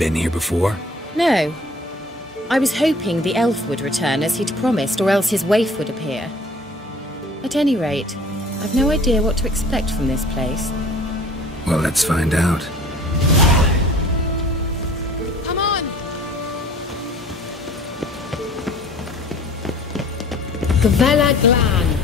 Been here before? No. I was hoping the elf would return as he'd promised, or else his waif would appear. At any rate, I've no idea what to expect from this place. Well, let's find out. Come on! Gavella Glan.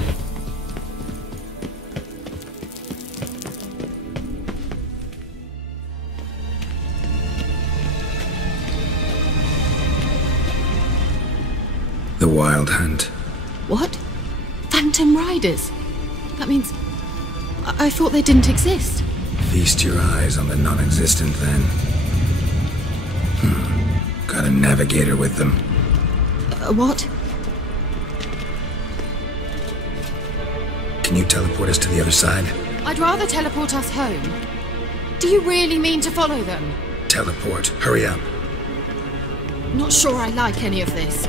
The Wild Hunt. What? Phantom Riders? That means... I thought they didn't exist. Feast your eyes on the non-existent, then. Got a navigator with them. What? Can you teleport us to the other side? I'd rather teleport us home. Do you really mean to follow them? Teleport. Hurry up. Not sure I like any of this.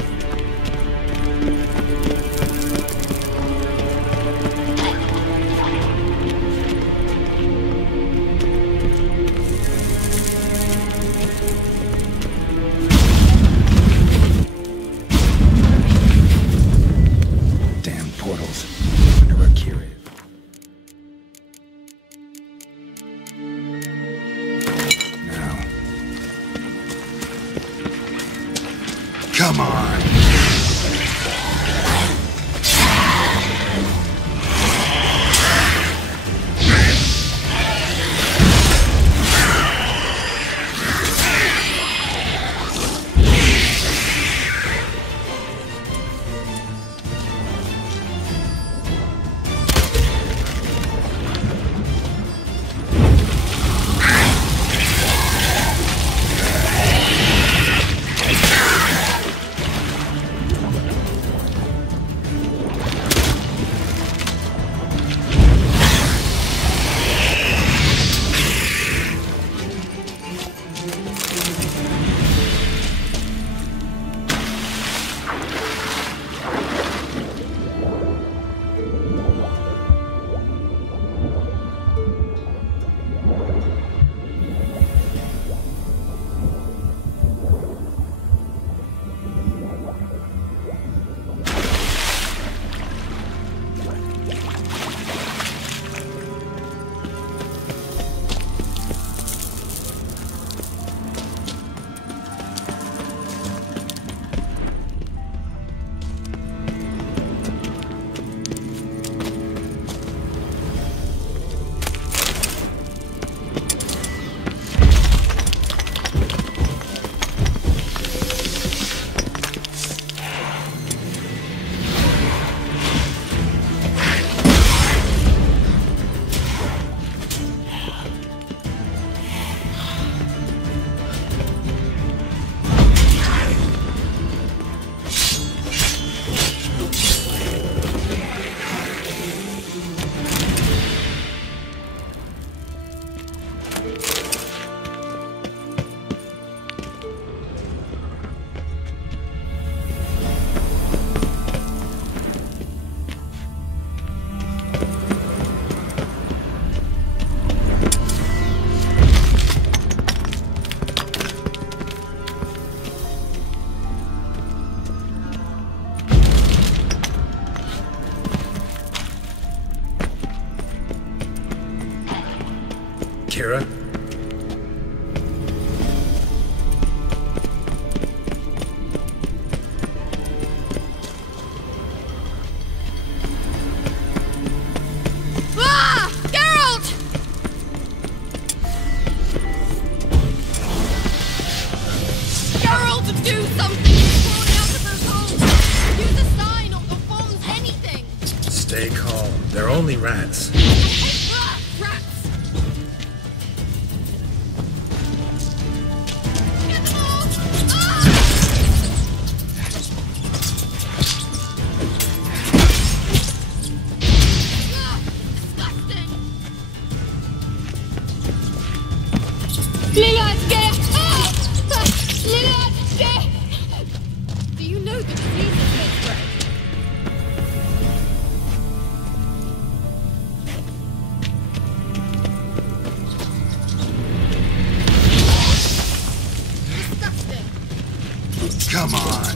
Damn portals. Wonder where Kira is. Now. Come on! Kira? Ah! Geralt! Geralt, do something! Crawl out of those holes! Use a sign or the bombs, anything! Stay calm. They're only rats. Rats! Do you know the diseases they spread? Come on.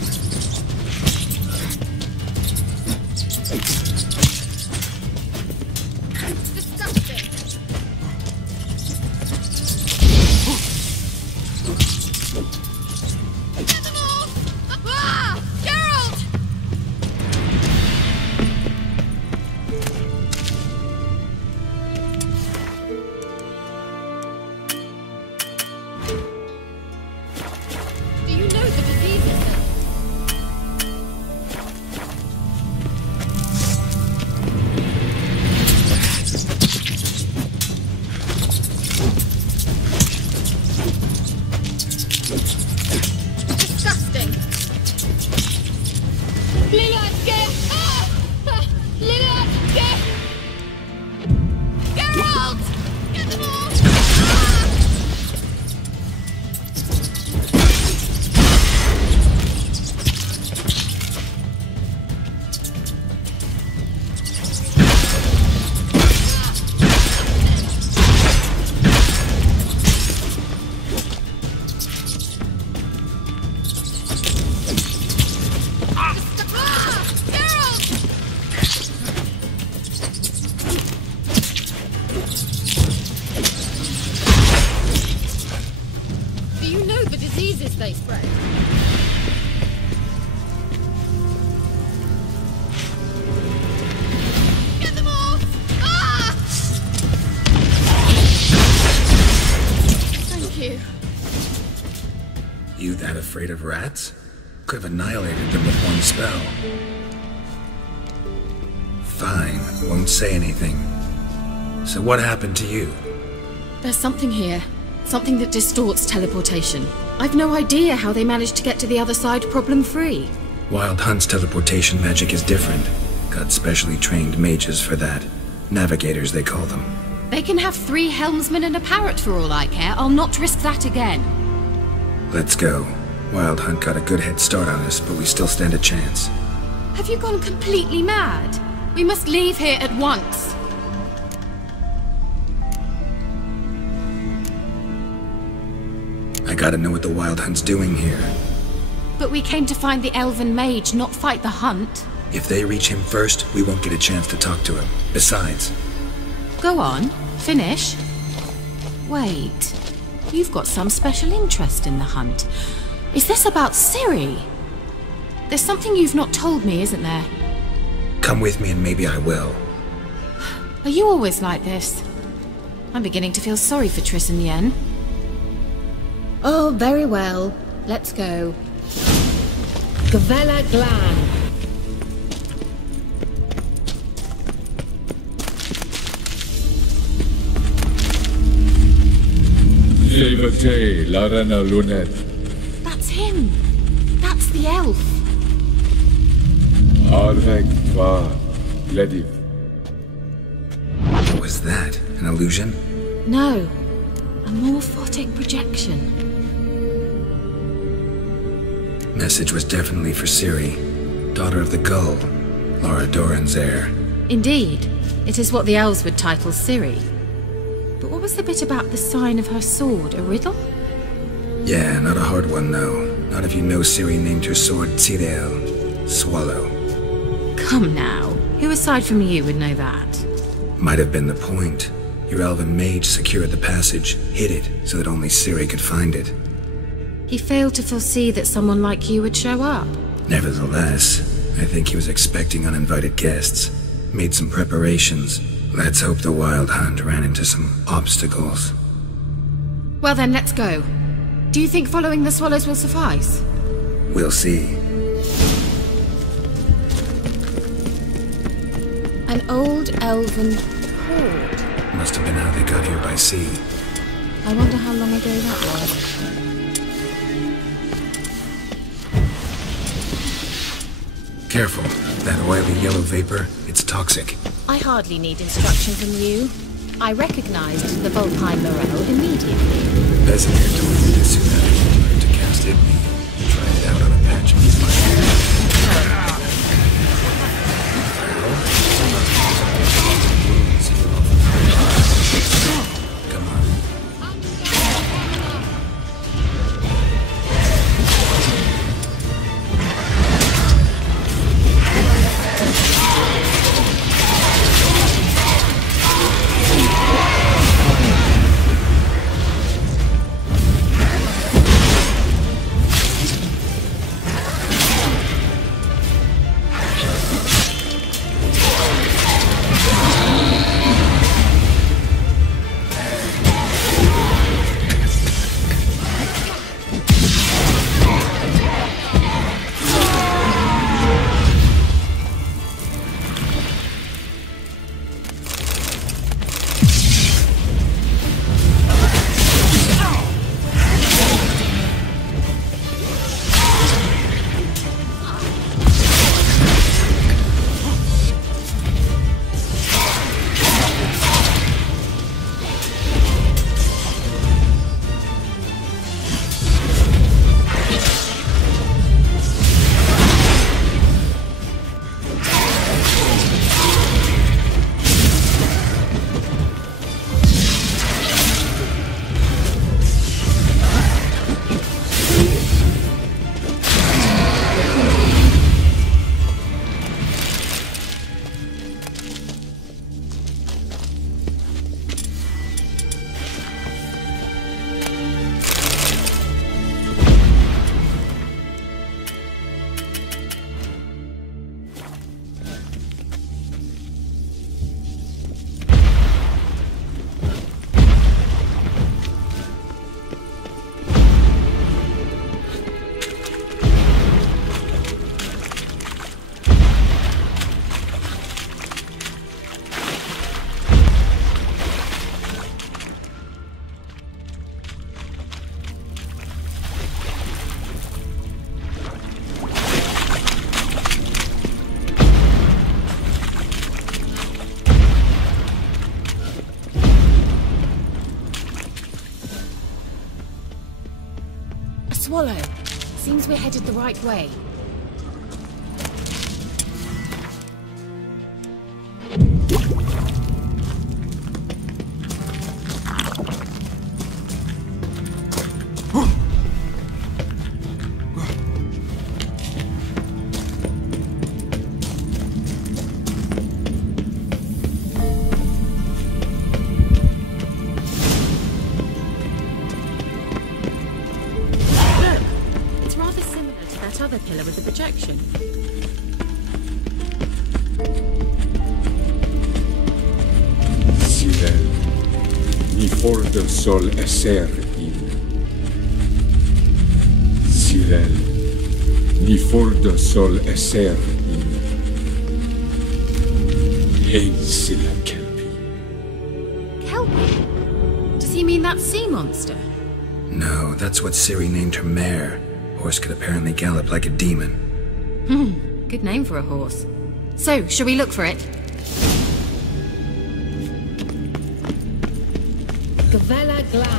You that afraid of rats? Could have annihilated them with one spell. Fine, won't say anything. So what happened to you? There's something here. Something that distorts teleportation. I've no idea how they managed to get to the other side problem-free. Wild Hunt's teleportation magic is different. Got specially trained mages for that. Navigators, they call them. They can have 3 helmsmen and a parrot for all I care. I'll not risk that again. Let's go. Wild Hunt got a good head start on us, but we still stand a chance. Have you gone completely mad? We must leave here at once. I gotta know what the Wild Hunt's doing here. But we came to find the Elven Mage, not fight the Hunt. If they reach him first, we won't get a chance to talk to him. Besides... Go on. Finish. Wait. You've got some special interest in the Hunt. Is this about Ciri? There's something you've not told me, isn't there? Come with me and maybe I will. Are you always like this? I'm beginning to feel sorry for Triss and Yen. Oh, very well. Let's go. Gavella Glan. Silvete, Larena Lunet. That's him. That's the elf. Arvek Tva, Lediv. What was that? An illusion? No. A morphotic projection. Message was definitely for Ciri, daughter of the Gull, Lara Doran's heir. Indeed. It is what the elves would title Ciri. But what was the bit about the sign of her sword? A riddle? Yeah, not a hard one though. Not if you know Ciri named her sword Tirael, Swallow. Come now. Who aside from you would know that? Might have been the point. Your elven mage secured the passage, hid it, so that only Ciri could find it. He failed to foresee that someone like you would show up. Nevertheless, I think he was expecting uninvited guests. Made some preparations. Let's hope the Wild Hunt ran into some obstacles. Well then, let's go. Do you think following the swallows will suffice? We'll see. An old elven hoard. Must have been how they got here by sea. I wonder how long ago that was. Careful. That oily yellow vapor, it's toxic. I hardly need instruction from you. I recognized the Volkheim Morel immediately. Bezinger told me to soon after you learned to cast Igni. Try it out on a patch of my hair. Come on. Swallow. Seems we're headed the right way. Other pillar with the projection. Sirel, ni fordo sol esser in. Sirel, ni fordo sol esser in. Ein sila kelpi. Kelpie? Does he mean that sea monster? No, that's what Ciri named her mare. Horse could apparently gallop like a demon. Good name for a horse. So, shall we look for it? Gavella Glad.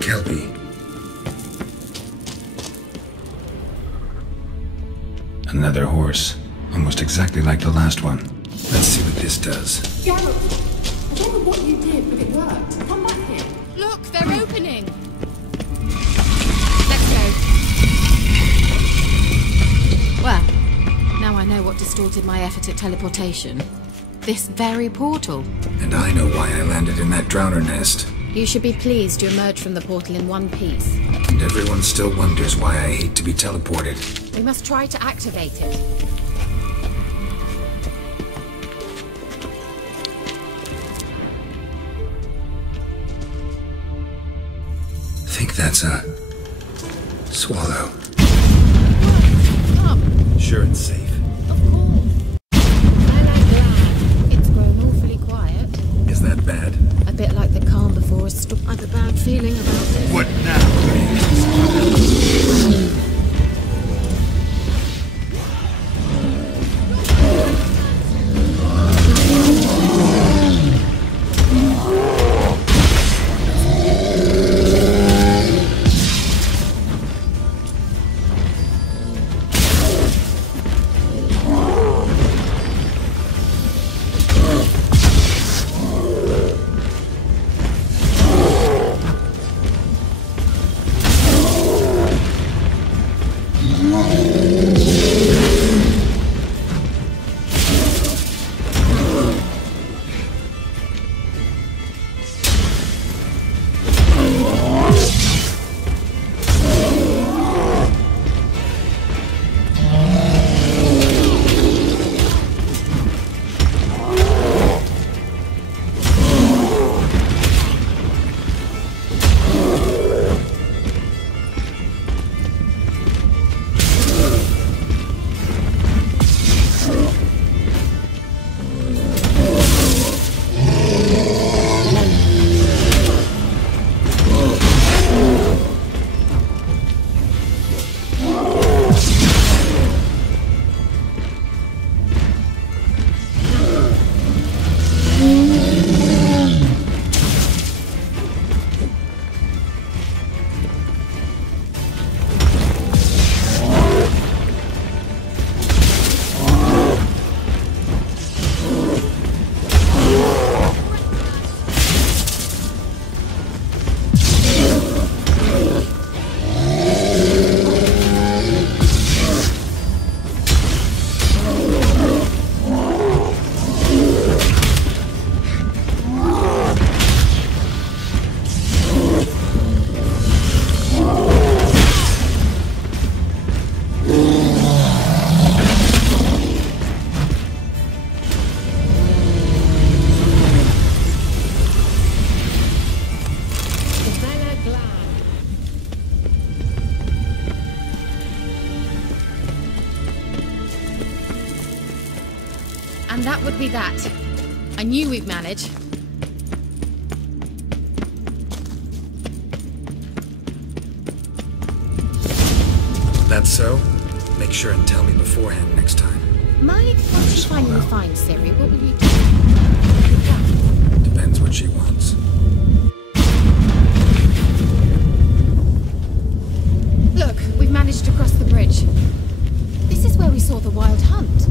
Kelpie. Another horse. Almost exactly like the last one. Let's see what this does. Geralt, I don't know what you did, but it worked. Come back here. Look, they're opening! Let's go. Well, now I know what distorted my effort at teleportation. This very portal. And I know why I landed in that drowner nest. You should be pleased you emerged from the portal in one piece. And everyone still wonders why I hate to be teleported. We must try to activate it. Think that's a... swallow. Come, Sure it's safe. of course. Gavella Glad. It's grown awfully quiet. Is that bad? A bit like the calm before a storm. I've a bad feeling about this. What now? would be that. I knew we'd manage. That's so? Make sure and tell me beforehand next time. Mike, once you finally find Ciri, what will you do? Depends what she wants. Look, we've managed to cross the bridge. This is where we saw the Wild Hunt.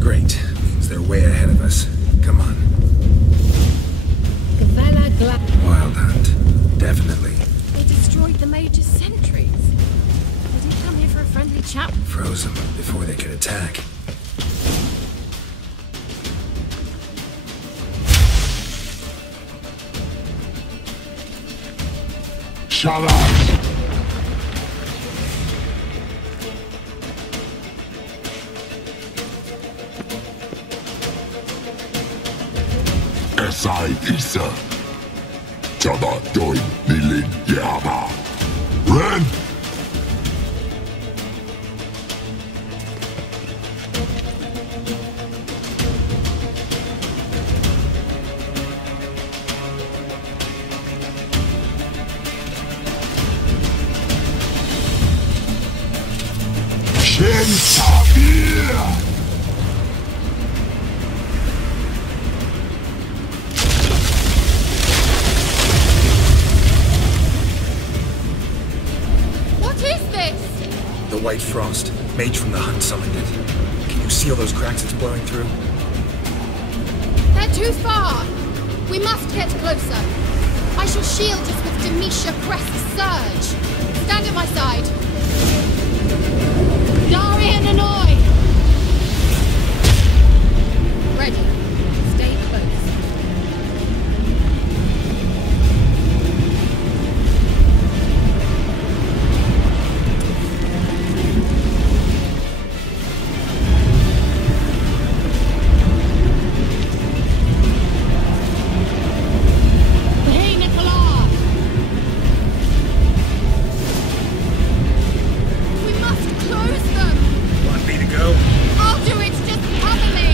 Great. Means they're way ahead of us. Come on. Wild Hunt. Definitely. They destroyed the Major's sentries. They didn't come here for a friendly chat. Froze them before they could attack. Shut up! Esai Isa. Chaba Doin Nilin Yama. Ren! Shen Tabir! What is this? The White Frost. Mage from the Hunt summoned it. Can you see all those cracks it's blowing through? They're too far. We must get closer. I shall shield us with Demetia Crest's surge. Stand at my side. Dari and Annoy! Ready. Stay close. Hey, Nicola! We must close them! Want me to go? I'll do it, just cover me!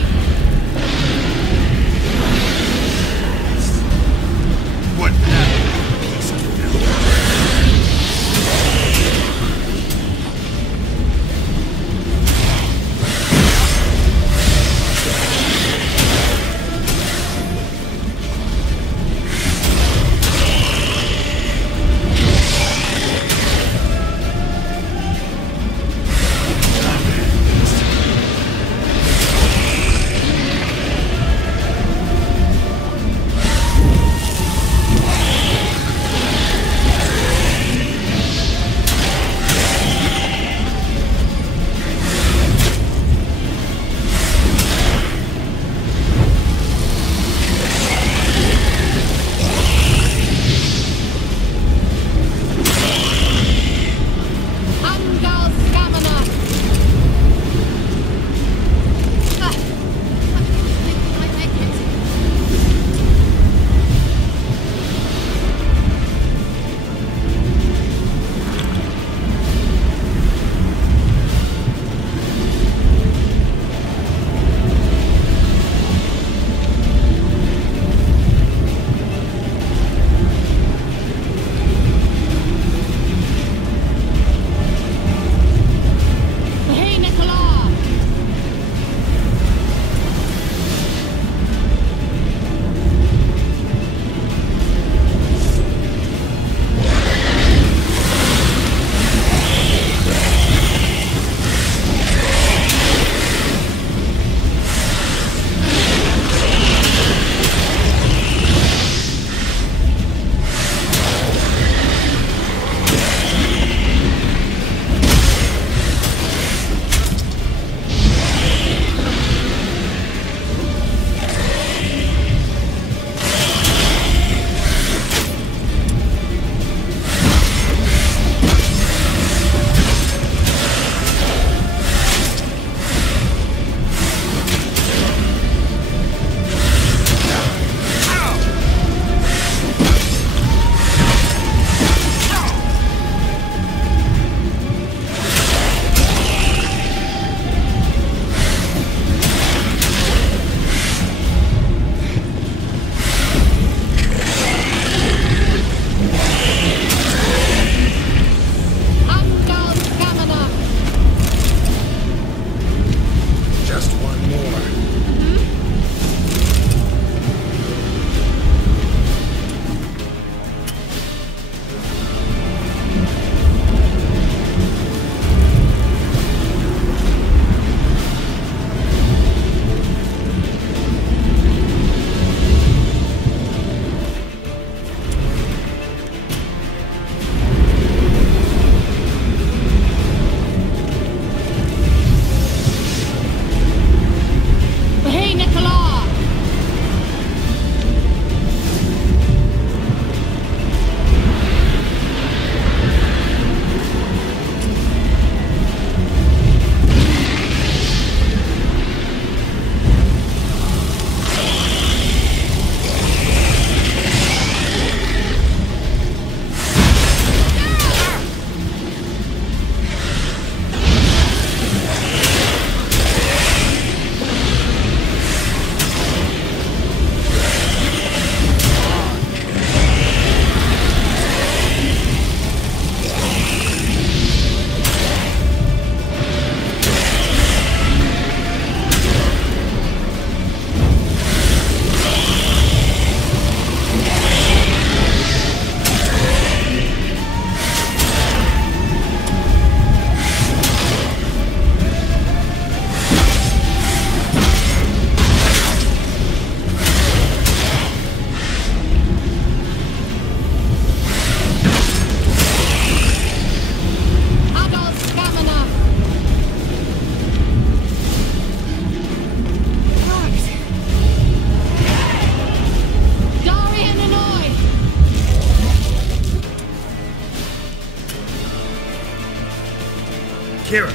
Kira!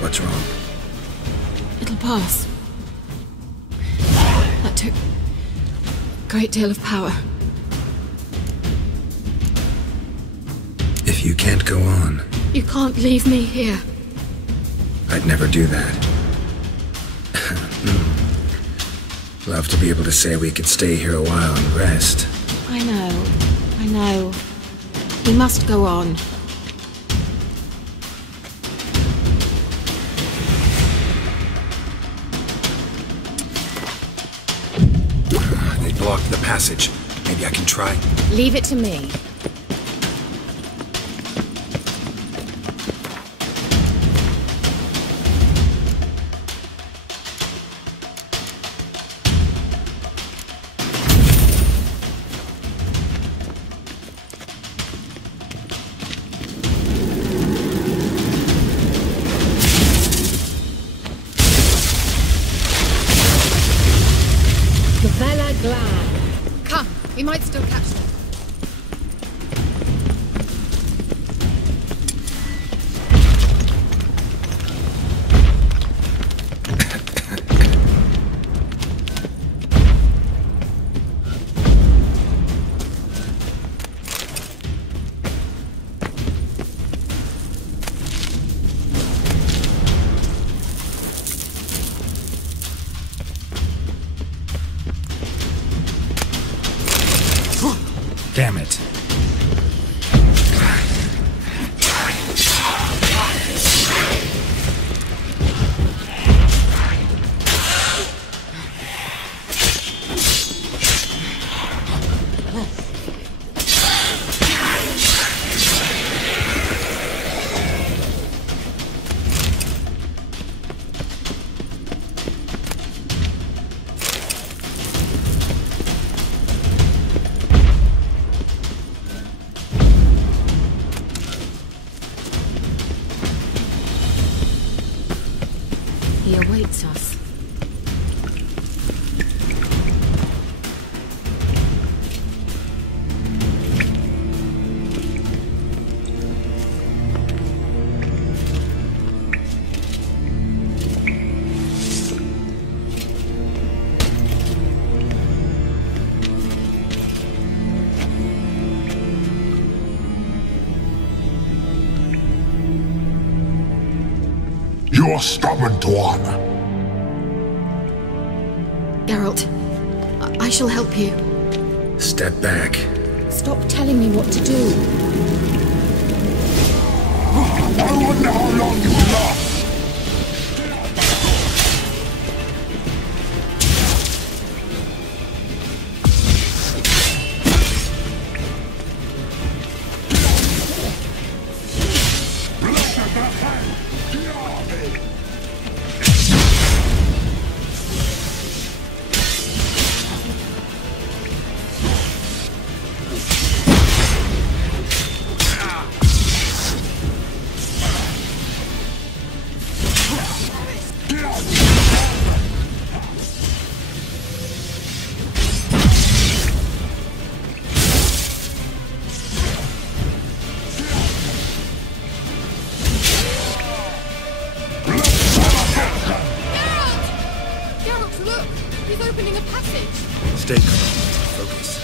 What's wrong? It'll pass. That took a great deal of power. If you can't go on, You can't leave me here. I'd never do that. Love to be able to say we could stay here a while and rest. I know. We must go on. They blocked the passage. Maybe I can try. Leave it to me. Vela Glad. Come, we might still catch them. Damn it. He awaits us. You're stubborn, Tuan. Geralt, I shall help you. Step back. Stop telling me what to do. I wonder how long you last. Geralt, look! He's opening a passage! Stay calm. Focus.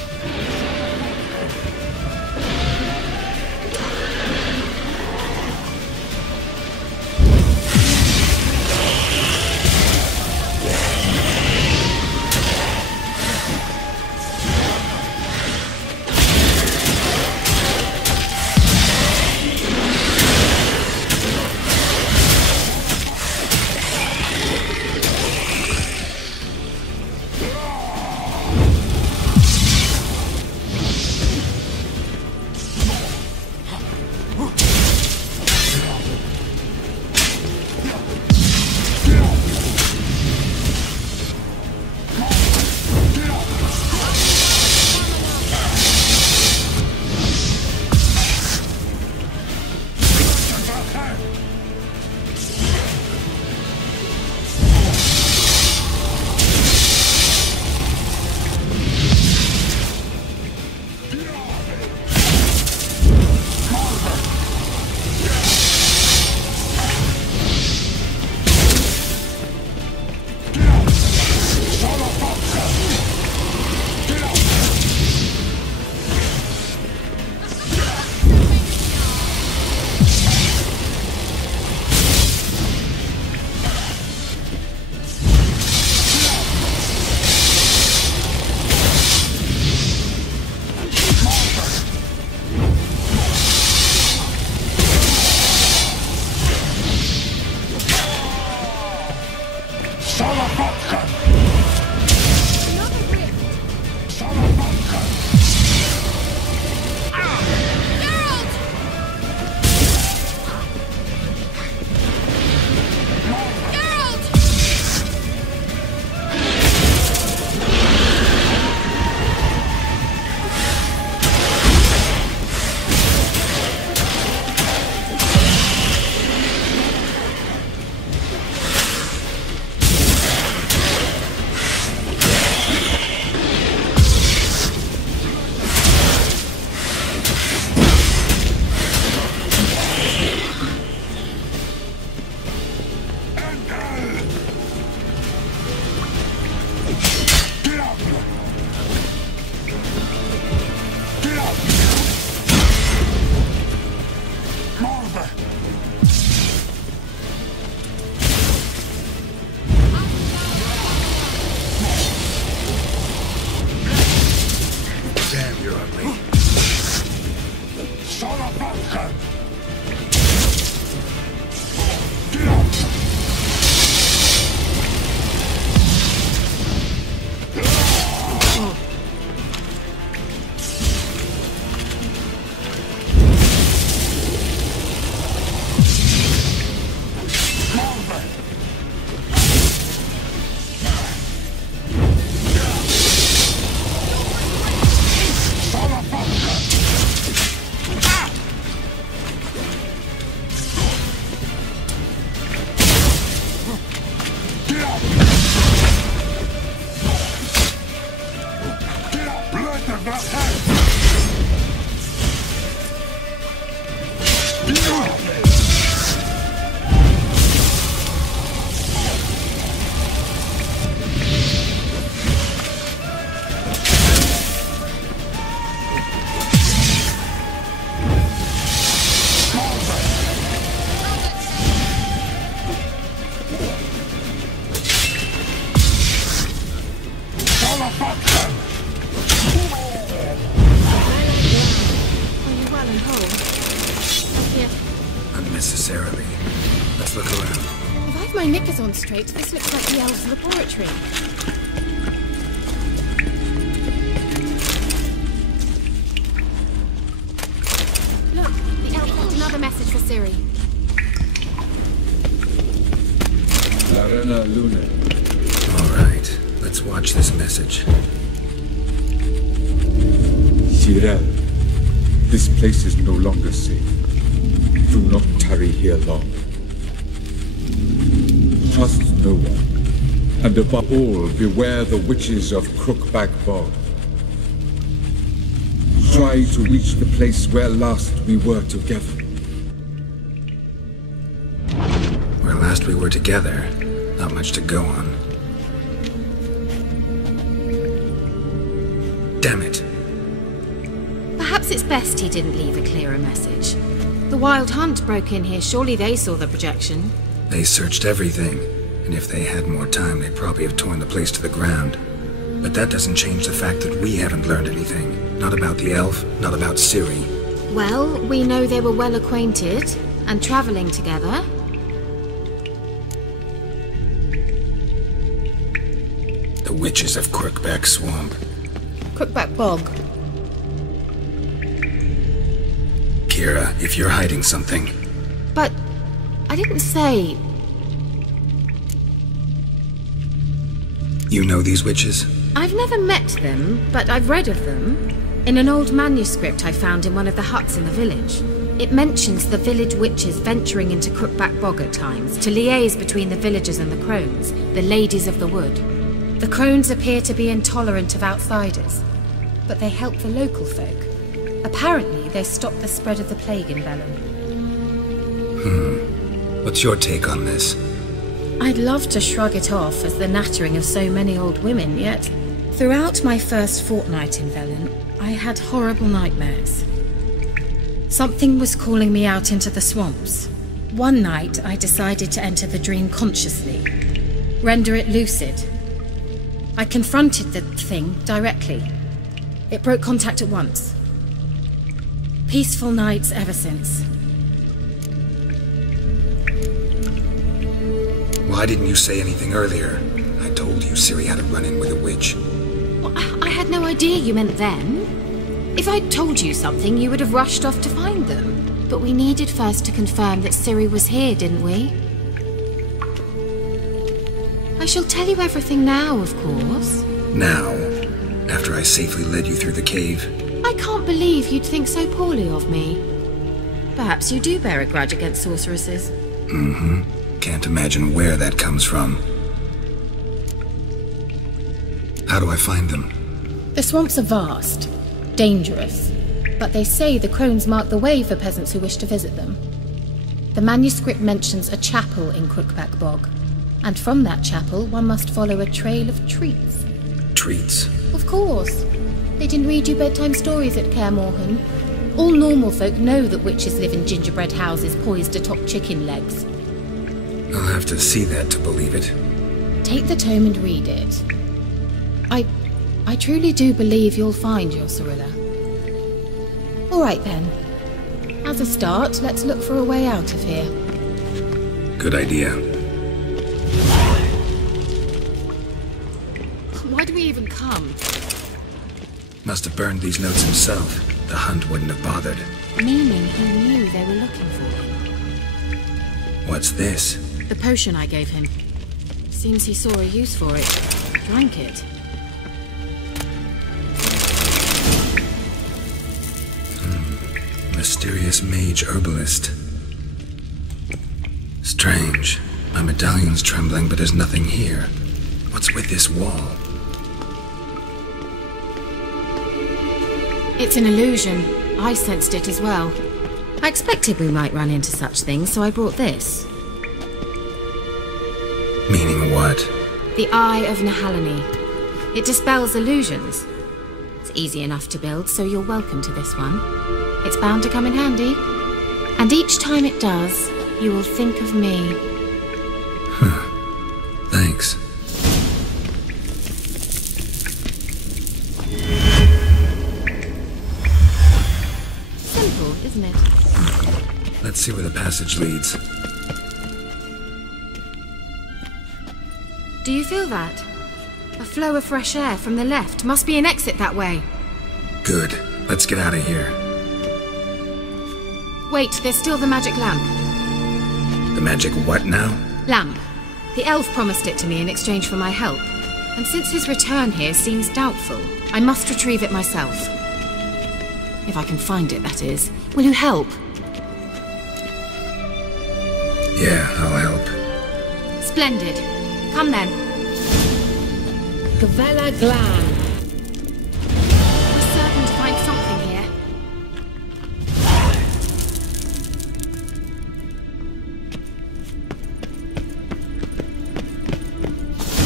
destruction! Are you well and whole? Here. Unnecessarily. Let's look around. If I've my knickers on straight, this looks like the elves' laboratory. Look, the elf left another message for Ciri. Larena Lune. Alright, let's watch this message. Tyrell, this place is no longer safe. Do not tarry here long. Trust no one, and above all, beware the witches of Crookback Bog. Try to reach the place where last we were together. Where last we were together, not much to go on. Damn it. Perhaps it's best he didn't leave a clearer message. The Wild Hunt broke in here. Surely they saw the projection. They searched everything, and if they had more time, they'd probably have torn the place to the ground. But that doesn't change the fact that we haven't learned anything. Not about the elf, not about Ciri. Well, we know they were well acquainted and traveling together. The witches of Crookback Swamp. Crookback Bog. Kira, if you're hiding something... But I didn't say... You know these witches? I've never met them, but I've read of them. In an old manuscript I found in one of the huts in the village. It mentions the village witches venturing into Crookback Bog at times to liaise between the villagers and the crones, the ladies of the wood. The crones appear to be intolerant of outsiders, but they help the local folk. Apparently, they stopped the spread of the plague in Velen. What's your take on this? I'd love to shrug it off as the nattering of so many old women, yet throughout my first fortnight in Velen, I had horrible nightmares. Something was calling me out into the swamps. One night, I decided to enter the dream consciously, render it lucid. I confronted the thing directly. It broke contact at once. Peaceful nights ever since. Why didn't you say anything earlier? I told you Ciri had a run-in with a witch. Well, I had no idea you meant them. If I'd told you something, you would have rushed off to find them. But we needed first to confirm that Ciri was here, didn't we? I shall tell you everything now, of course. Now? After I safely led you through the cave? I can't believe you'd think so poorly of me. Perhaps you do bear a grudge against sorceresses. Mm-hmm. Can't imagine where that comes from. How do I find them? The swamps are vast, dangerous, but they say the crones mark the way for peasants who wish to visit them. The manuscript mentions a chapel in Crookback Bog, and from that chapel one must follow a trail of treats. Treats? Of course. They didn't read you bedtime stories at Kaer Morhen. All normal folk know that witches live in gingerbread houses poised atop chicken legs. I'll have to see that to believe it. Take the tome and read it. I truly do believe you'll find your Cirilla. All right then. As a start, let's look for a way out of here. Good idea. Why do we even come? Must have burned these notes himself. The Hunt wouldn't have bothered. Meaning he knew they were looking for him. What's this? The potion I gave him. Seems he saw a use for it. Drank it. Mysterious mage herbalist. Strange. My medallion's trembling, but there's nothing here. What's with this wall? It's an illusion. I sensed it as well. I expected we might run into such things, so I brought this. Meaning what? The Eye of Nehaleni. It dispels illusions. It's easy enough to build, so you're welcome to this one. It's bound to come in handy. And each time it does, you will think of me. Thanks. Let's see where the passage leads. Do you feel that? A flow of fresh air from the left. Must be an exit that way. Good. Let's get out of here. Wait, there's still the magic lamp. The magic what now? Lamp. The elf promised it to me in exchange for my help. And since his return here seems doubtful, I must retrieve it myself. If I can find it, that is. Will you help? Yeah, I'll help. Splendid. Come then. Gavella Glan. We're certain to find something here.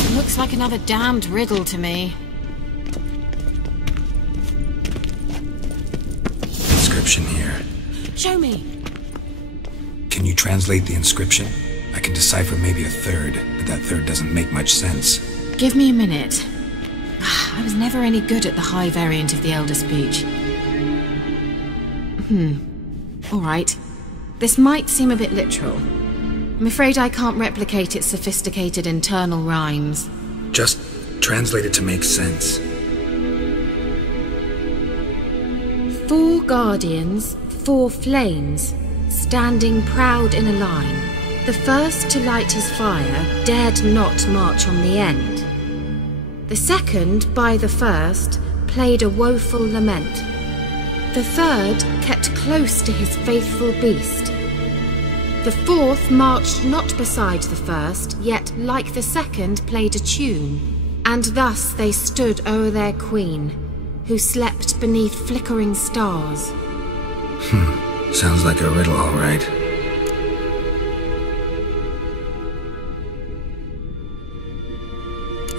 It looks like another damned riddle to me. Inscription here. Show me. Can you translate the inscription? I can decipher maybe a third, but that third doesn't make much sense. Give me a minute. I was never any good at the high variant of the Elder speech. All right. This might seem a bit literal. I'm afraid I can't replicate its sophisticated internal rhymes. Just translate it to make sense. 4 guardians, 4 flames, standing proud in a line. The first to light his fire dared not march on the end. The second, by the first, played a woeful lament. The third kept close to his faithful beast. The fourth marched not beside the first, yet, like the second, played a tune. And thus they stood o'er their queen, who slept beneath flickering stars. Sounds like a riddle, all right.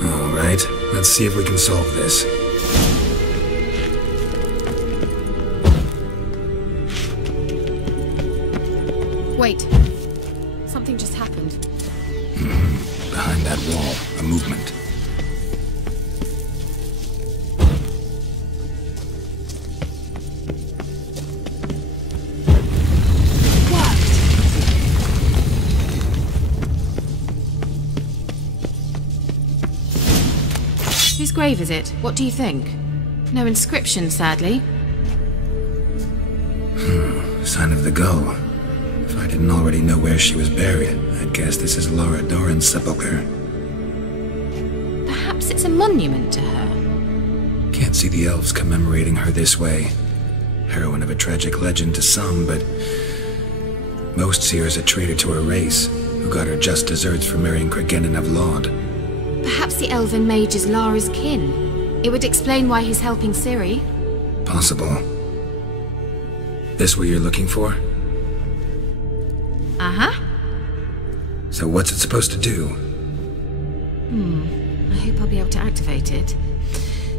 All right, let's see if we can solve this. Wait. Something just happened. Behind that wall, a movement. Whose grave is it? What do you think? No inscription, sadly. Sign of the gull. If I didn't already know where she was buried, I'd guess this is Lara Dorren's sepulchre. Perhaps it's a monument to her. Can't see the elves commemorating her this way. Heroine of a tragic legend to some, but most see her as a traitor to her race, who got her just deserts for marrying Cregennan of Laud. Perhaps the elven mage is Lara's kin. It would explain why he's helping Ciri. Possible. This what you're looking for? Uh-huh. So what's it supposed to do? I hope I'll be able to activate it.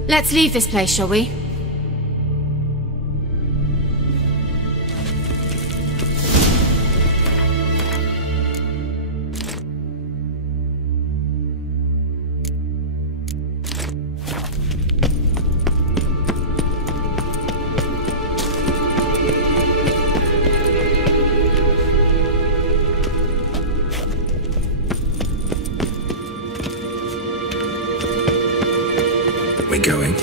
Let's leave this place, shall we? We going?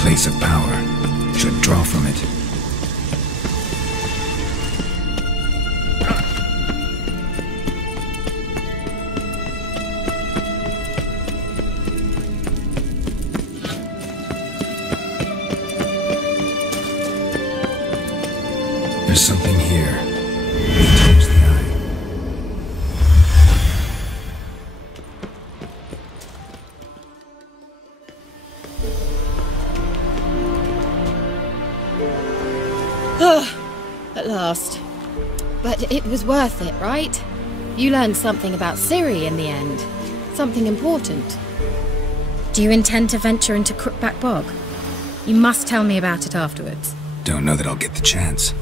place of power. Should draw from it. There's something here. Touch the eye. At last. But it was worth it, right? You learned something about Ciri in the end. Something important. Do you intend to venture into Crookback Bog? You must tell me about it afterwards. Don't know that I'll get the chance.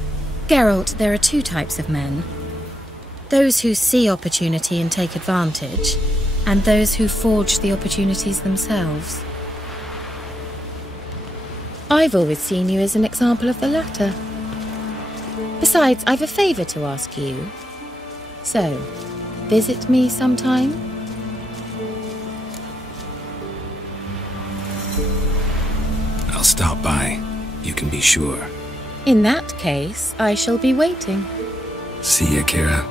Geralt, there are two types of men. Those who see opportunity and take advantage, and those who forge the opportunities themselves. I've always seen you as an example of the latter. Besides, I've a favour to ask you. So, visit me sometime? I'll stop by. You can be sure. In that case, I shall be waiting. See ya, Kira.